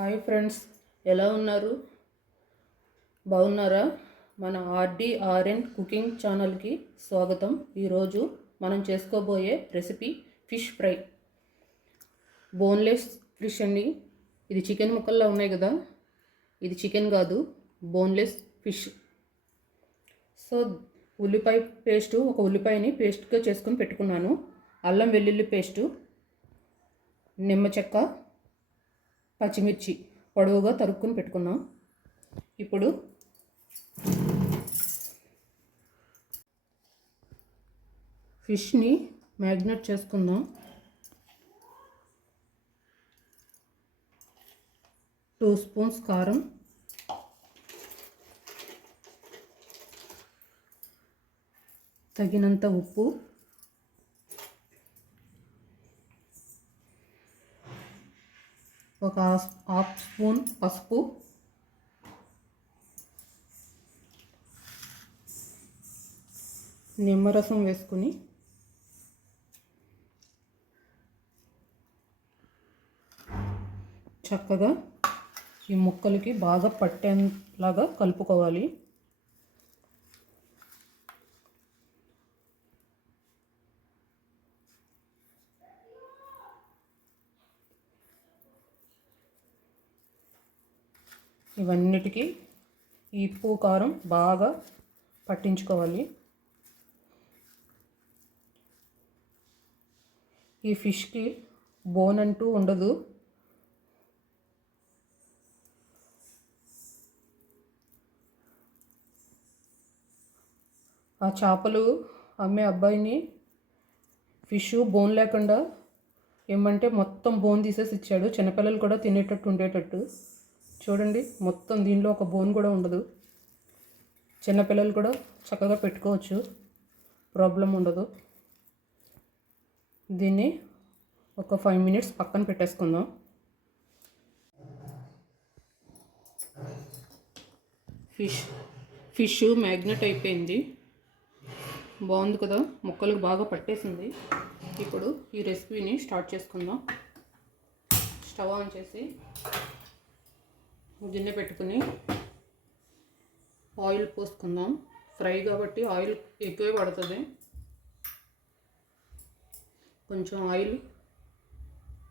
Hi friends ఎలా ఉన్నారు? బాగున్నారా? మన ఆర్డీఆర్ఎన్ కుకింగ్ ఛానల్కి స్వాగతం. ఈరోజు మనం చేసుకోబోయే recipe fish fry. Boneless fish అండి. ఇది చికెన్ ముక్కల్లా ఉన్నాయి కదా? ఇది చికెన్ కాదు బోన్లెస్ ఫిష్. సో ఉల్లిపాయ పేస్టు ఒక ఉల్లిపాయని పేస్ట్గా చేసుకొని పెట్టుకున్నాను. అల్లం వెల్లుల్లి పేస్టు నిమ్మ చెక్క పచ్చిమిర్చి పొడవుగా తరుక్కుని పెట్టుకున్నాం. ఇప్పుడు ఫిష్ని మ్యాగ్నేట్ చేసుకుందాం. టూ స్పూన్స్ కారం. తగినంత ఉప్పు. ఒక హాఫ్ స్పూన్ పసుపు. నిమ్మరసం వేసుకుని చక్కగా ఈ ముక్కలకి బాగా పట్టేలాగా కలుపుకోవాలి. ఇవన్నిటికీ ఈ ఉప్పు కారం బాగా పట్టించుకోవాలి. ఈ ఫిష్కి బోన్ అంటూ ఉండదు. ఆ చేపలు అమ్మే అబ్బాయిని ఫిష్ బోన్ లేకుండా ఏమంటే మొత్తం బోన్ తీసేసి ఇచ్చాడు. చిన్నపిల్లలు కూడా తినేటట్టు ఉండేటట్టు. చూడండి మొత్తం దీనిలో ఒక బోన్ కూడా ఉండదు. చిన్నపిల్లలు కూడా చక్కగా పెట్టుకోవచ్చు. ప్రాబ్లం ఉండదు. దీన్ని ఒక ఫైవ్ మినిట్స్ పక్కన పెట్టేసుకుందాం. ఫిష్ ఫిష్ మ్యాగ్నెట్ అయిపోయింది. బాగుంది కదా? ముక్కలకు బాగా పట్టేసింది. ఇప్పుడు ఈ రెసిపీని స్టార్ట్ చేసుకుందాం. స్టవ్ ఆన్ చేసి గిన్నె పెట్టుకుని ఆయిల్ పోసుకుందాం. ఫ్రై కాబట్టి ఆయిల్ ఎక్కువే పడుతుంది. కొంచెం ఆయిల్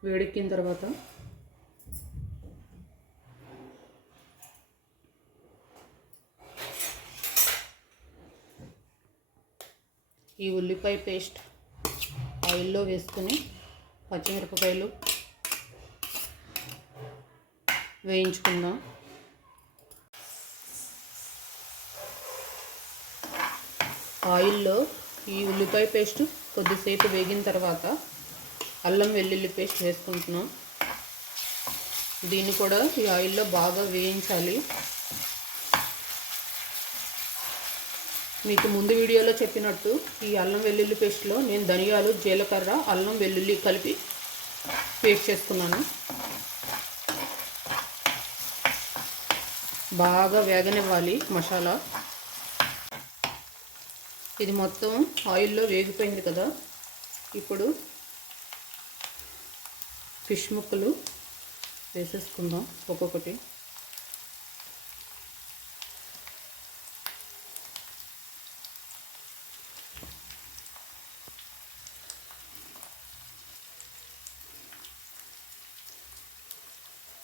వేడెక్కిన తర్వాత ఈ ఉల్లిపాయ పేస్ట్ ఆయిల్లో వేసుకుని పచ్చిమిరపకాయలు వేయించుకుందాం. ఆయిల్లో ఈ ఉల్లిపాయ పేస్ట్ కొద్దిసేపు వేగిన తర్వాత అల్లం వెల్లుల్లి పేస్ట్ వేసుకుంటున్నాం. దీన్ని కూడా ఈ ఆయిల్లో బాగా వేయించాలి. మీకు ముందు వీడియోలో చెప్పినట్టు ఈ అల్లం వెల్లుల్లి పేస్ట్లో నేను ధనియాలు జీలకర్ర అల్లం వెల్లుల్లి కలిపి పేస్ట్ చేసుకున్నాను. బాగా వేగనివ్వాలి మసాలా. ఇది మొత్తం ఆయిల్లో వేగిపోయింది కదా. ఇప్పుడు ఫిష్ ముక్కలు వేసేసుకుందాం ఒక్కొక్కటి.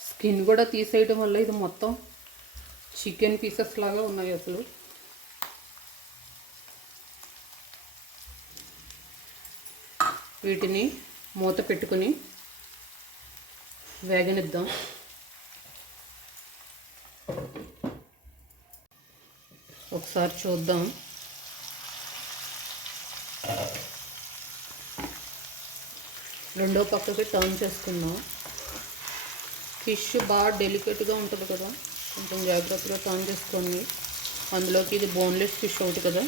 స్కిన్ కూడా తీసేయడం వల్ల ఇది మొత్తం చికెన్ పీసెస్ లాగా ఉన్నాయి అసలు. వీటిని మూత పెట్టుకుని వేగనిద్దాం. ఒకసారి చూద్దాం. రెండో పక్కకి టర్న్ చేసుకుందాం. ఫిష్ బాగా డెలికేట్గా ఉంటుంది కదా. కొంచెం జాగ్రత్తగా టర్న్ చేసుకోండి. అందులోకి ఇది బోన్లెస్ ఫిష్ ఒకటి కదా.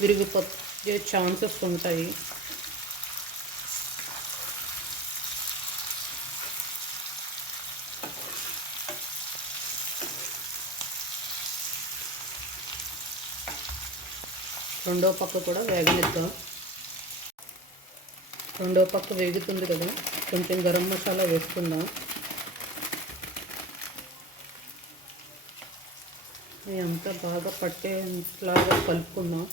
విరిగిపోయే ఛాన్సెస్ ఉంటాయి. రెండో పక్క కూడా వేగనిద్దాం. రెండో పక్క వేగుతుంది కదా. కొంచెం గరం మసాలా వేసుకుందాం. అంతా బాగా పట్టేలాగా కలుపుకుందాం.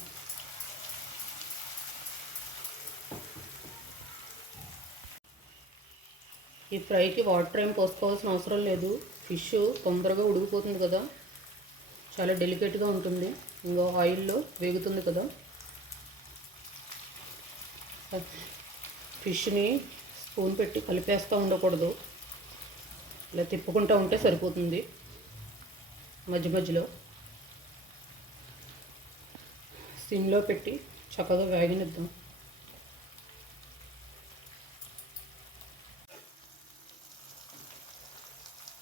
ఈ ఫ్రైకి వాటర్ ఏం పోసుకోవాల్సిన అవసరం లేదు. ఫిష్ తొందరగా ఉడికిపోతుంది కదా. చాలా డెలికేట్గా ఉంటుంది. ఇంకా ఆయిల్లో వేగుతుంది కదా. ఫిష్ని స్పూన్ పెట్టి కలిపేస్తూ ఉండకూడదు. ఇలా తిప్పుకుంటూ ఉంటే సరిపోతుంది. మధ్య మధ్యలో. సిమ్లో పెట్టి చక్కగా వేగనిద్దాం.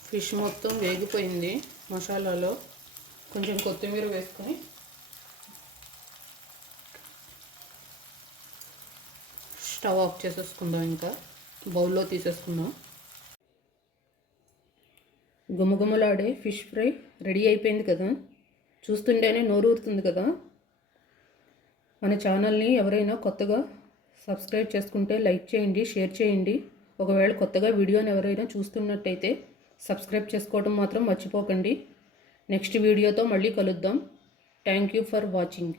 ఫిష్ మొత్తం వేగిపోయింది మసాలాలో. కొంచెం కొత్తిమీర వేసుకొని స్టవ్ ఆఫ్ చేసేసుకుందాం ఇంకా. బౌల్లో తీసేసుకుందాం. గుమగుమలాడే ఫిష్ ఫ్రై రెడీ అయిపోయింది కదా. చూస్తుంటేనే నోరు ఊరుతుంది కదా. మన ఛానల్ని ఎవరైనా కొత్తగా సబ్స్క్రైబ్ చేసుకుంటే లైక్ చేయండి షేర్ చేయండి. ఒకవేళ కొత్తగా వీడియోని ఎవరైనా చూస్తున్నట్టయితే సబ్స్క్రైబ్ చేసుకోవడం మాత్రం మర్చిపోకండి. నెక్స్ట్ వీడియోతో మళ్ళీ కలుద్దాం. Thank you for watching